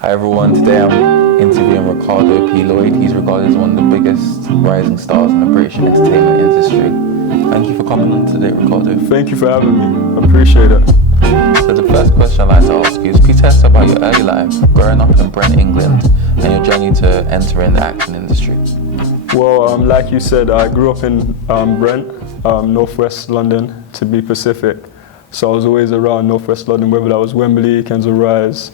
Hi everyone, today I'm interviewing Ricardo P Lloyd. He's regarded as one of the biggest rising stars in the British entertainment industry. Thank you for coming on today, Ricardo. Thank you for having me. I appreciate it. So the first question I'd like to ask you is, please tell us about your early life, growing up in Brent, England, and your journey to entering the acting industry. Well, like you said, I grew up in Brent, northwest London, to be specific. So I was always around northwest London, whether that was Wembley, Kensal Rise,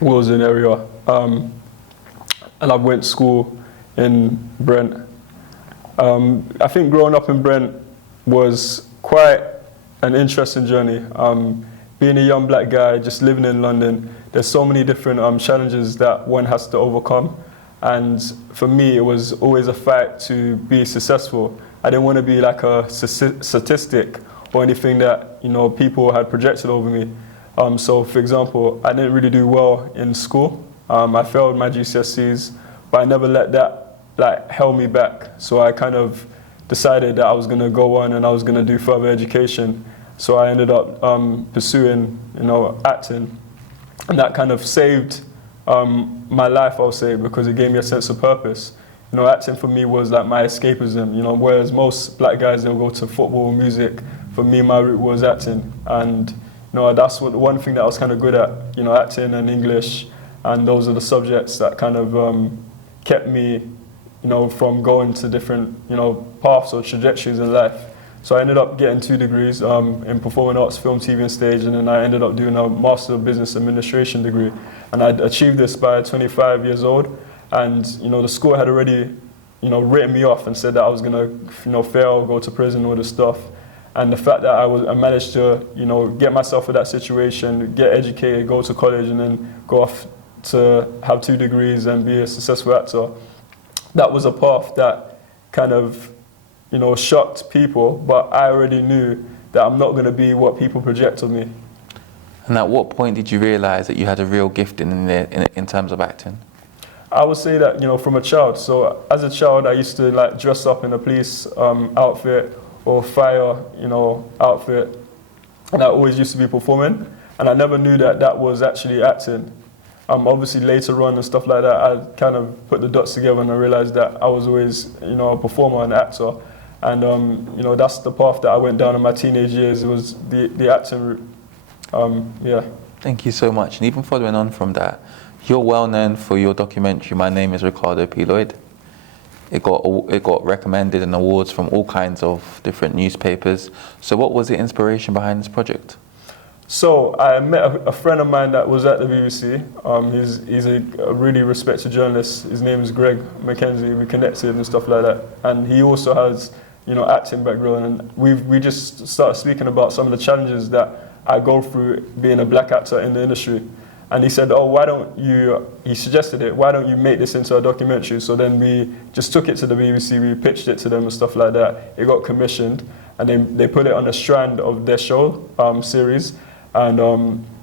Willesden area. And I went to school in Brent. I think growing up in Brent was quite an interesting journey. Being a young black guy, just living in London, there's so many different challenges that one has to overcome. And for me, it was always a fight to be successful. I didn't want to be like a statistic or anything that people had projected over me. So, for example, I didn't really do well in school. I failed my GCSEs, but I never let that hold me back. So I kind of decided that I was going to go on and I was going to do further education. So I ended up pursuing, acting, and that kind of saved my life, I'll say, because it gave me a sense of purpose. Acting for me was like my escapism. Whereas most black guys, they'll go to football, music. For me, my route was acting, and that's one thing that I was kind of good at. Acting and English, and those are the subjects that kind of kept me, from going to different, paths or trajectories in life. So I ended up getting 2 degrees in performing arts, film, TV, and stage, and then I ended up doing a Master of Business Administration degree. And I'd achieved this by 25 years old, and the school had already, written me off and said that I was gonna, fail, go to prison, all this stuff. And the fact that I managed to, get myself in that situation, get educated, go to college, and then go off to have 2 degrees and be a successful actor, that was a path that kind of, shocked people, but I already knew that I'm not going to be what people project of me. And at what point did you realize that you had a real gift in terms of acting? I would say that, from a child. So as a child, I used to like dress up in a police outfit or fire, outfit, and I always used to be performing, and I never knew that that was actually acting. Obviously later on and stuff like that, I kind of put the dots together and I realized that I was always, a performer and actor, and that's the path that I went down in my teenage years. It was the acting route. Yeah. Thank you so much. And even following on from that, you're well known for your documentary, My Name is Ricardo P Lloyd. It got recommended in awards from all kinds of different newspapers. So what was the inspiration behind this project? So I met a friend of mine that was at the BBC. He's a really respected journalist. His name is Greg Mackenzie. We connected and stuff like that. And he also has, acting background. And we just started speaking about some of the challenges that I go through being a black actor in the industry. And he said, he suggested it, why don't you make this into a documentary? So then we just took it to the BBC, we pitched it to them and stuff like that. It got commissioned, and they put it on a strand of their show series. And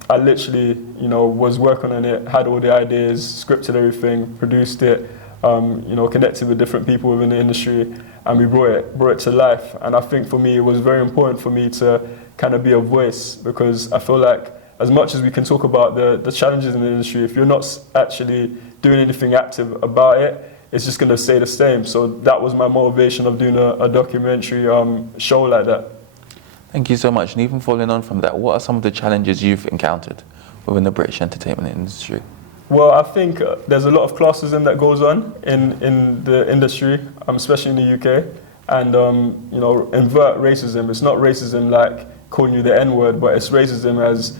I literally, was working on it, had all the ideas, scripted everything, produced it, connected with different people within the industry, and we brought it to life. And I think for me, it was very important for me to kind of be a voice, because I feel like as much as we can talk about the challenges in the industry, if you're not actually doing anything active about it, it's just going to stay the same. So that was my motivation of doing a documentary show like that. Thank you so much. And even following on from that, what are some of the challenges you've encountered within the British entertainment industry? Well, I think there's a lot of classism that goes on in the industry, especially in the UK, and invert racism. It's not racism like calling you the N-word, but it's racism as,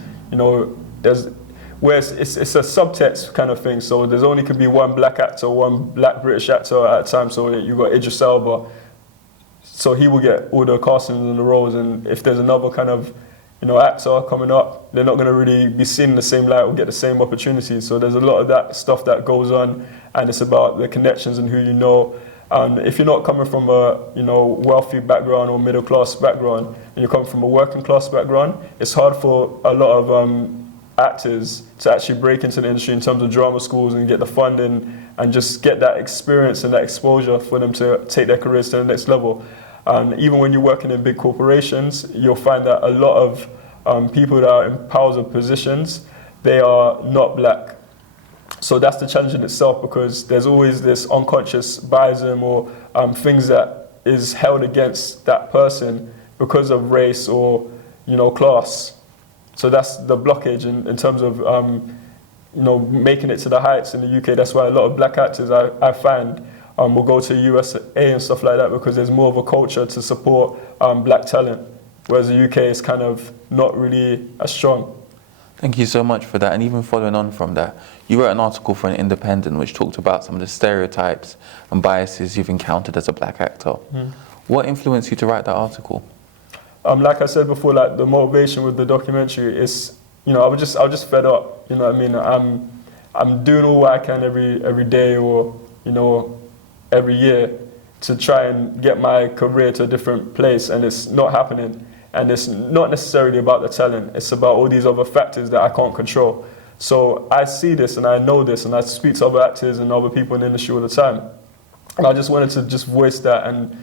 where it's a subtext kind of thing. So there's only could be one black actor, one black British actor at a time. So you got Idris Elba. So he will get all the castings and the roles, and if there's another kind of, actor coming up, they're not going to really be seen in the same light or get the same opportunities. So there's a lot of that stuff that goes on, and it's about the connections and who you know. And if you're not coming from a wealthy background or middle class background, and you're coming from a working class background, it's hard for a lot of actors to actually break into the industry in terms of drama schools and get the funding and just get that experience and that exposure for them to take their careers to the next level. And even when you're working in big corporations, you'll find that a lot of people that are in powers of positions, they are not black. So that's the challenge in itself, because there's always this unconscious biasm or things that is held against that person because of race or, class. So that's the blockage in terms of, making it to the heights in the UK. That's why a lot of black actors I find will go to USA and stuff like that, because there's more of a culture to support black talent, whereas the UK is kind of not really as strong. Thank you so much for that. And even following on from that, you wrote an article for an Independent which talked about some of the stereotypes and biases you've encountered as a black actor. What influenced you to write that article? Like I said before, like the motivation with the documentary is, I was just fed up. You know what I mean? I'm doing all I can every day or every year to try and get my career to a different place, and it's not happening. And it's not necessarily about the talent, it's about all these other factors that I can't control. So I see this and I know this, and I speak to other actors and other people in the industry all the time. And I just wanted to just voice that and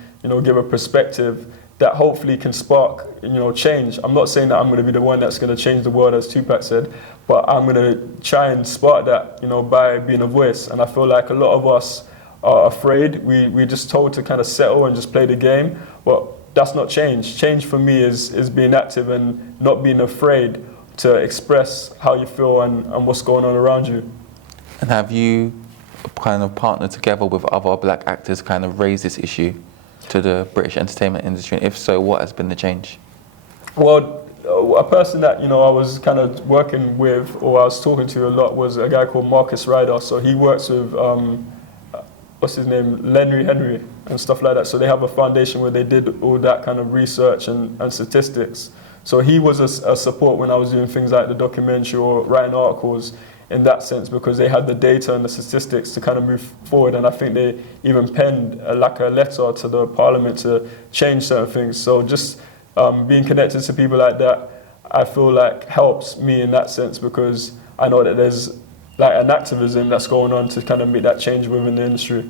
give a perspective that hopefully can spark change. I'm not saying that I'm going to be the one that's going to change the world, as Tupac said, but I'm going to try and spark that by being a voice. And I feel like a lot of us are afraid. We're just told to kind of settle and just play the game, but that's not change. Change for me is being active and not being afraid to express how you feel and what's going on around you. And have you kind of partnered together with other black actors kind of raise this issue to the British entertainment industry? And if so, what has been the change? Well, a person that I was kind of working with, or I was talking to a lot, was a guy called Marcus Ryder. So he works with what's his name, Lenny Henry and stuff like that. So they have a foundation where they did all that kind of research and statistics. So he was a support when I was doing things like the documentary or writing articles in that sense, because they had the data and the statistics to kind of move forward. And I think they even penned a letter to the Parliament to change certain things. So just being connected to people like that, I feel like helps me in that sense, because I know that there's like an activism that's going on to kind of make that change within the industry.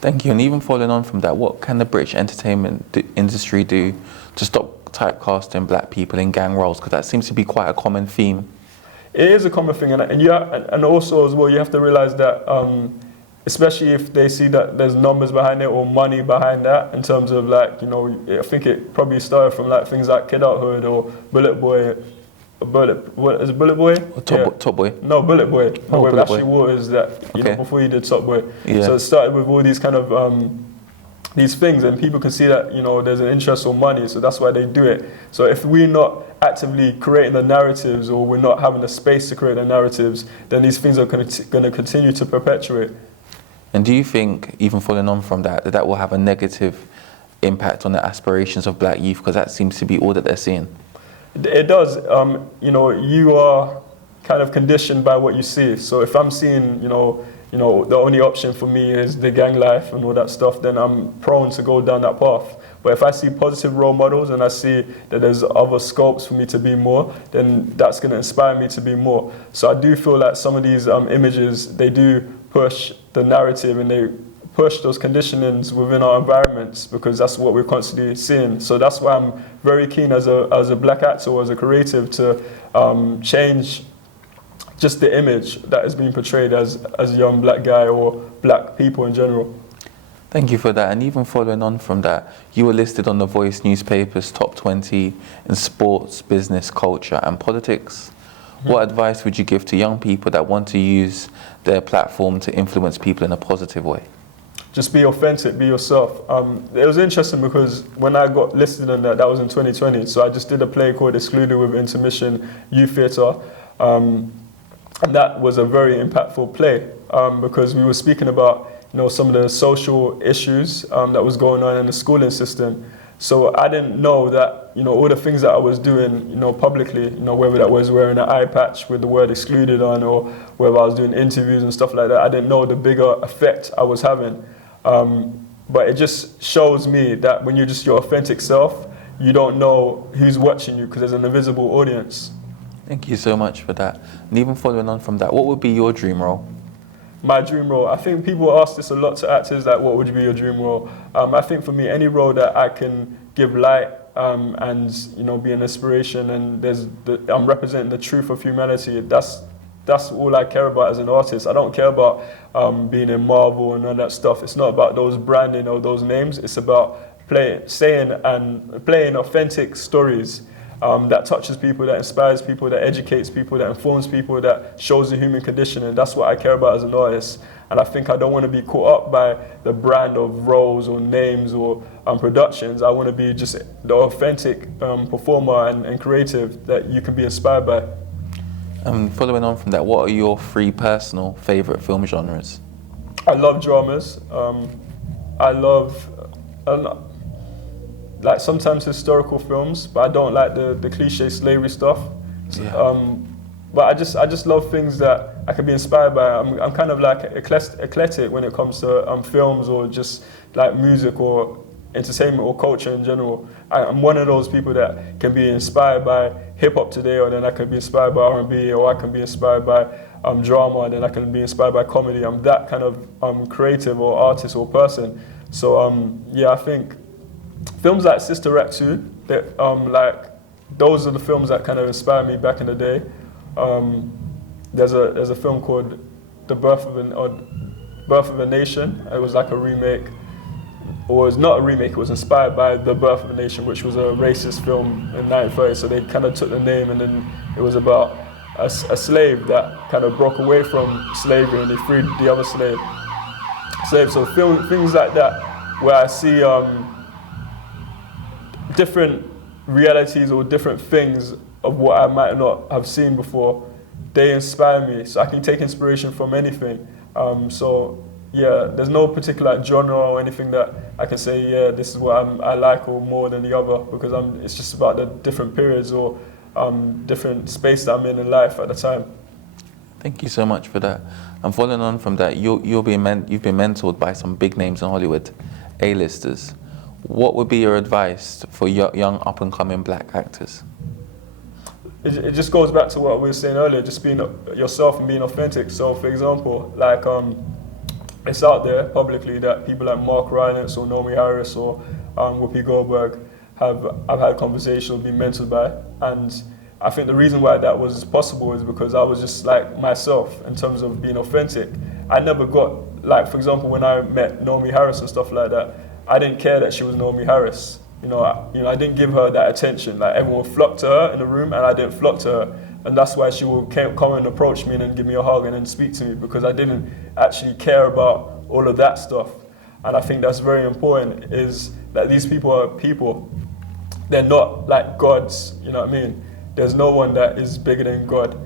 Thank you. And even following on from that, what can the British entertainment industry do to stop typecasting black people in gang roles? Because that seems to be quite a common theme. It is a common thing, and also as well, you have to realize that, especially if they see that there's numbers behind it or money behind that, in terms of like, I think it probably started from like things like Kid Hood or Bullet Boy. What is it, Bullet Boy? Top Boy? No, Bullet Boy. Oh, with Bullet Ashley Boy. Waters, that before he did Top Boy. Yeah. So it started with all these kind of these things, and people can see that there's an interest or money, so that's why they do it. So if we're not actively creating the narratives, or we're not having the space to create the narratives, then these things are going to continue to perpetuate. And do you think, even following on from that, that will have a negative impact on the aspirations of black youth? Because that seems to be all that they're seeing. It does. You are kind of conditioned by what you see. So if I'm seeing, the only option for me is the gang life and all that stuff, then I'm prone to go down that path. But if I see positive role models and I see that there's other scopes for me to be more, then that's going to inspire me to be more. So I do feel like some of these images, they do push the narrative, and they push those conditionings within our environments, because that's what we're constantly seeing. So that's why I'm very keen as a black actor or as a creative to change just the image that is being portrayed as a young black guy or black people in general. Thank you for that. And even following on from that, you were listed on The Voice newspaper's top 20 in sports, business, culture and politics. What advice would you give to young people that want to use their platform to influence people in a positive way? Just be authentic, be yourself. It was interesting because when I got listed on that was in 2020. So I just did a play called Excluded with Intermission Youth Theatre. And that was a very impactful play because we were speaking about some of the social issues that was going on in the schooling system. So I didn't know that all the things that I was doing publicly, whether that was wearing an eye patch with the word excluded on, or whether I was doing interviews and stuff like that, I didn't know the bigger effect I was having. But it just shows me that when you're just your authentic self, you don't know who's watching you because there's an invisible audience. Thank you so much for that. And even following on from that, what would be your dream role? My dream role, I think people ask this a lot to actors, like what would be your dream role? I think for me, any role that I can give light and be an inspiration, and I'm representing the truth of humanity, that's that's all I care about as an artist. I don't care about being in Marvel and all that stuff. It's not about those branding or those names. It's about playing authentic stories that touches people, that inspires people, that educates people, that informs people, that shows the human condition. And that's what I care about as an artist. And I think I don't want to be caught up by the brand of roles or names or productions. I want to be just the authentic performer and creative that you can be inspired by. Following on from that, what are your 3 personal favourite film genres? I love dramas. I love like sometimes historical films, but I don't like the cliche slavery stuff. Yeah. But I just love things that I can be inspired by. I'm kind of like eclectic when it comes to films or just like music or entertainment or culture in general. I'm one of those people that can be inspired by hip hop today, or then I can be inspired by R&B, or I can be inspired by drama, and then I can be inspired by comedy. I'm that kind of creative or artist or person. So yeah, I think films like Sister Act 2, that like those are the films that kind of inspired me back in the day. There's a film called The Birth of a Nation. It was like a remake. Or it's not a remake, it was inspired by The Birth of a Nation, which was a racist film in 1930. So they kind of took the name, and then it was about a slave that kind of broke away from slavery and they freed the other slaves. So things like that, where I see different realities or different things of what I might not have seen before, they inspire me. So I can take inspiration from anything. So yeah, there's no particular genre or anything that I can say, yeah, this is what I like or more than the other, because it's just about the different periods or different space that I'm in life at the time. Thank you so much for that. And following on from that, you've been mentored by some big names in Hollywood, A-listers. What would be your advice for young up-and-coming black actors? It just goes back to what we were saying earlier, just being yourself and being authentic. So for example, like it's out there publicly that people like Mark Rylance or Naomi Harris or Whoopi Goldberg I've had conversations, been mentored by. And I think the reason why that was possible is because I was just like myself in terms of being authentic. I never got, like for example, when I met Naomi Harris and stuff like that, I didn't care that she was Naomi Harris. I didn't give her that attention. Like everyone flocked to her in the room, and I didn't flock to her. And that's why she would come and approach me and then give me a hug and then speak to me, because I didn't actually care about all of that stuff. And I think that's very important, is that these people are people. They're not like gods, you know what I mean? There's no one that is bigger than God.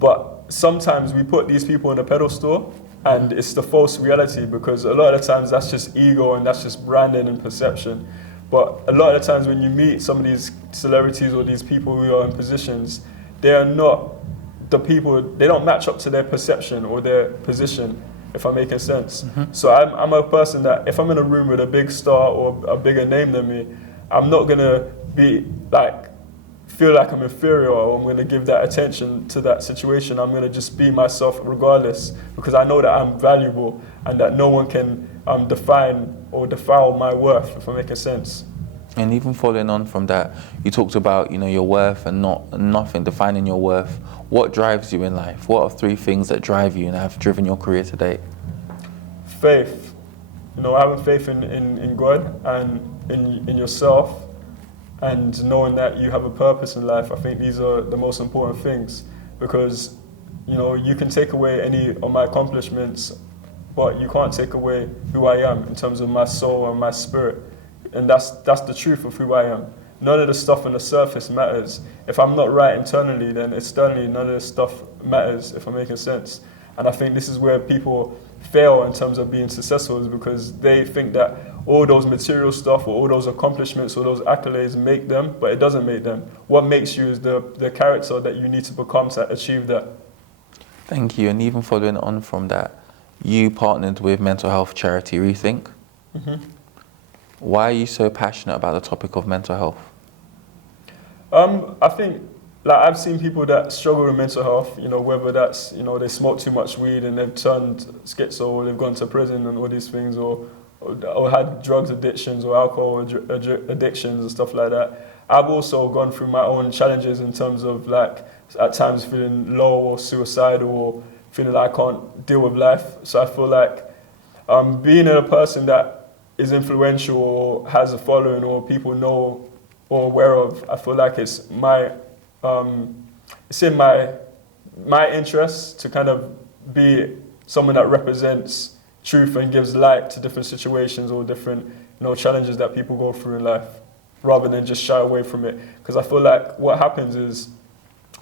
But sometimes we put these people on a pedestal, and it's the false reality, because a lot of the times that's just ego and that's just branding and perception. But a lot of the times when you meet some of these celebrities or these people who are in positions, they are not the people, they don't match up to their perception or their position, if I'm making sense. Mm-hmm. So I'm a person that if I'm in a room with a big star or a bigger name than me, I'm not gonna be like, feel like I'm inferior or I'm gonna give that attention to that situation. I'm gonna just be myself regardless, because I know that I'm valuable and that no one can define or defile my worth, if I'm making sense. And even following on from that, you talked about your worth and nothing defining your worth. What drives you in life? What are 3 things that drive you and have driven your career to date? Faith. Having faith in God and in yourself, and knowing that you have a purpose in life. I think these are the most important things, because you can take away any of my accomplishments, but you can't take away who I am in terms of my soul and my spirit. And that's the truth of who I am. None of the stuff on the surface matters. If I'm not right internally, then externally none of this stuff matters, if I'm making sense. And I think this is where people fail in terms of being successful, is because they think that all those material stuff or all those accomplishments or those accolades make them, but it doesn't make them. What makes you is the character that you need to become to achieve that. Thank you. And even following on from that, you partnered with mental health charity Rethink. Mm-hmm. Why are you so passionate about the topic of mental health? I think, I've seen people that struggle with mental health, whether that's, they smoke too much weed and they've turned schizo, or they've gone to prison and all these things, or had drugs addictions or alcohol addictions and stuff like that. I've also gone through my own challenges in terms of at times feeling low or suicidal or feeling like I can't deal with life. So I feel like being a person that is influential or has a following or people know or aware of, I feel like it's in my interest to kind of be someone that represents truth and gives light to different situations or different challenges that people go through in life, rather than just shy away from it. Because I feel like what happens is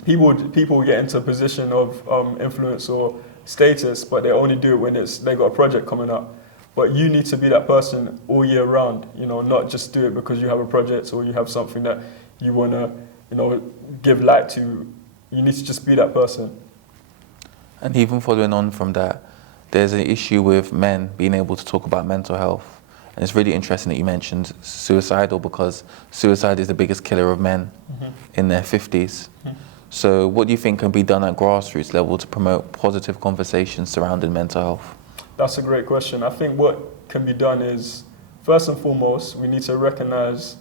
people get into a position of influence or status, but they only do it when they got a project coming up. But you need to be that person all year round, not just do it because you have a project or you have something that you want to, give light to. You need to just be that person. And even following on from that, there's an issue with men being able to talk about mental health. And it's really interesting that you mentioned suicidal, because suicide is the biggest killer of men in their 50s. So what do you think can be done at grassroots level to promote positive conversations surrounding mental health? That's a great question. I think what can be done is, first and foremost, we need to recognize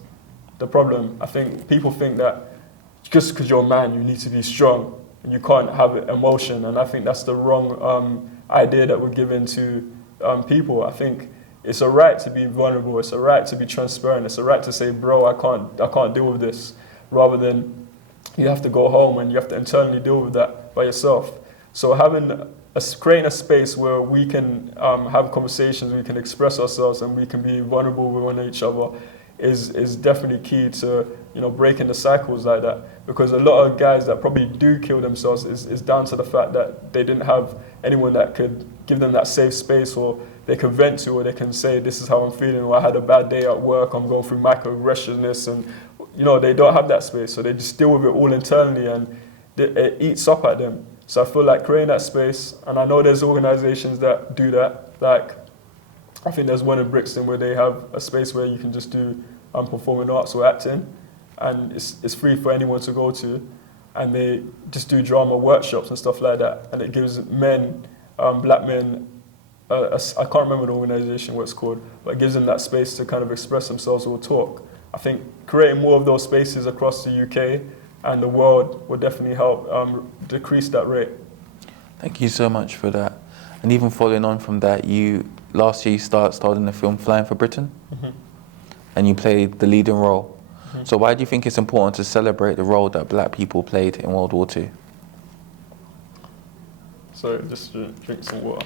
the problem. I think people think that just because you're a man, you need to be strong and you can't have emotion. And I think that's the wrong idea that we're giving to people. I think it's a right to be vulnerable. It's a right to be transparent. It's a right to say, bro, I can't deal with this, rather than you have to go home and you have to internally deal with that by yourself. So creating a space where we can have conversations, we can express ourselves, and we can be vulnerable with one each other is definitely key to breaking the cycles like that. Because a lot of guys that probably do kill themselves is down to the fact that they didn't have anyone that could give them that safe space, or they can vent to, or they can say, this is how I'm feeling, or I had a bad day at work, I'm going through microaggression, and they don't have that space, so they just deal with it all internally, and it eats up at them. So I feel like creating that space, and I know there's organizations that do that, like I think there's one in Brixton where they have a space where you can just do performing arts or acting, and it's free for anyone to go to, and they just do drama workshops and stuff like that, and it gives men, black men, I can't remember the organization what it's called, but it gives them that space to kind of express themselves or talk. I think creating more of those spaces across the UK and the world will definitely help decrease that rate. Thank you so much for that. And even following on from that, last year you starred in the film Flying for Britain, and you played the leading role. So why do you think it's important to celebrate the role that black people played in World War II? So just drink some water.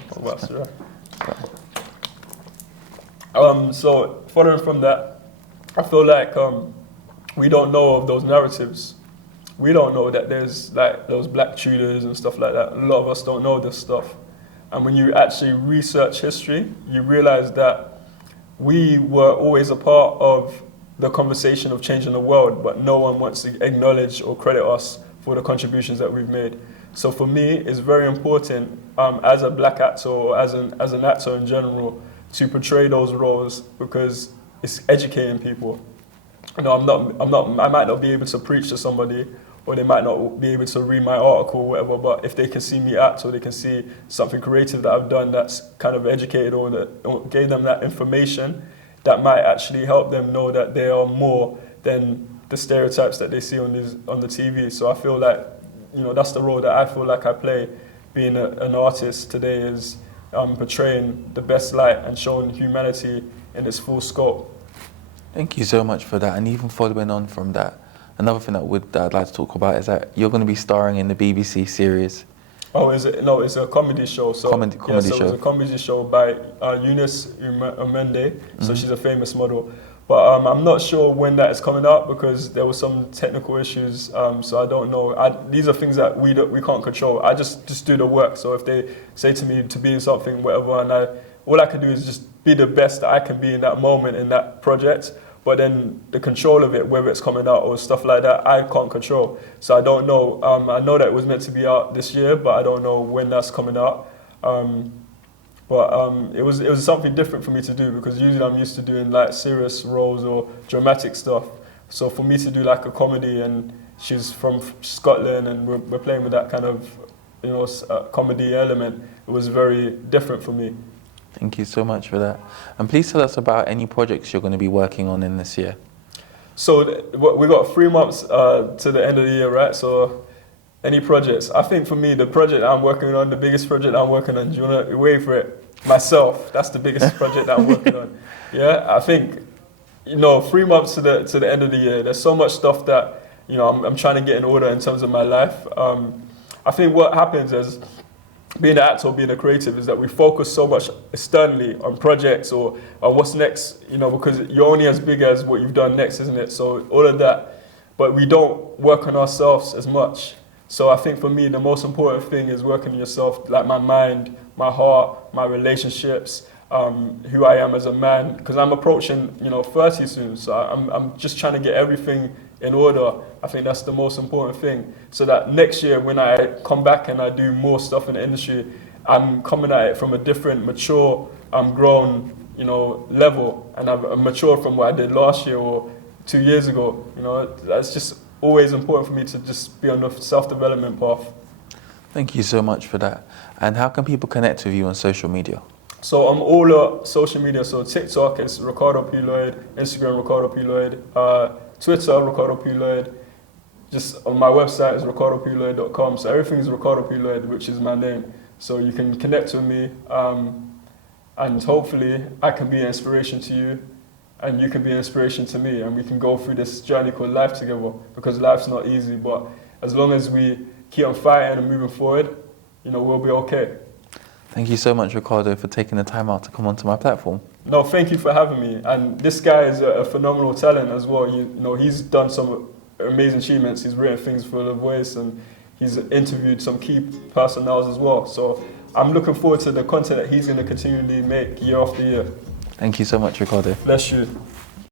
So following from that, I feel like we don't know of those narratives. We don't know that there's like those black Tudors and stuff like that. A lot of us don't know this stuff. And when you actually research history, you realize that we were always a part of the conversation of changing the world, but no one wants to acknowledge or credit us for the contributions that we've made. So for me, it's very important as a black actor or as an actor in general to portray those roles, because it's educating people. I might not be able to preach to somebody, or they might not be able to read my article or whatever, but if they can see me act, or they can see something creative that I've done that's kind of educated, or gave them that information, that might actually help them know that they are more than the stereotypes that they see on the TV. So I feel like, that's the role that I feel like I play, being an artist today, is portraying the best light and showing humanity in its full scope. Thank you so much for that. And even following on from that, another thing that I'd like to talk about is that you're going to be starring in the BBC series. Oh, is it? No, it's a comedy show. So, comedy show. It's a comedy show by Eunice Umende. So she's a famous model. But I'm not sure when that is coming out, because there were some technical issues. So I don't know. These are things that we can't control. I just do the work. So if they say to me to be in something, whatever, and all I can do is just be the best that I can be in that moment, in that project. But then the control of it, whether it's coming out or stuff like that, I can't control. So I don't know. I know that it was meant to be out this year, but I don't know when that's coming out. But it was something different for me to do, because usually I'm used to doing like serious roles or dramatic stuff. So for me to do like a comedy, and she's from Scotland, and we're playing with that kind of comedy element, it was very different for me. Thank you so much for that. And please tell us about any projects you're going to be working on in this year. So we got 3 months to the end of the year, right? So Any projects? I think for me, the project I'm working on, the biggest project I'm working on, do you want to wait for it? Myself, that's the biggest project I'm working on. Yeah, I think, 3 months to the end of the year, there's so much stuff that, I'm trying to get in order in terms of my life. I think what happens is, being an actor or being a creative, is that we focus so much externally on projects or what's next, because you're only as big as what you've done next, isn't it? So all of that, but we don't work on ourselves as much. So I think for me, the most important thing is working on yourself, like my mind, my heart, my relationships, who I am as a man, because I'm approaching, 30 soon. So I'm just trying to get everything in order. I think that's the most important thing. So that next year, when I come back and I do more stuff in the industry, I'm coming at it from a different, mature, grown, level, and I've matured from what I did last year or 2 years ago. That's just always important for me to just be on the self-development path. Thank you so much for that. And how can people connect with you on social media? So I'm all social media. So TikTok is Ricardo P Lloyd, Instagram Ricardo P Lloyd, Twitter Ricardo P Lloyd. Just on my website is ricardoployd.com. So everything is Ricardo P Lloyd, which is my name. So you can connect with me, and hopefully I can be an inspiration to you, and you can be an inspiration to me, and we can go through this journey called life together, because life's not easy, but as long as we keep on fighting and moving forward, we'll be okay. Thank you so much, Ricardo, for taking the time out to come onto my platform. No, thank you for having me. And this guy is a phenomenal talent as well. He's done some amazing achievements. He's written things for The Voice, and he's interviewed some key personnels as well. So I'm looking forward to the content that he's going to continually make year after year. Thank you so much, Ricardo. Bless you.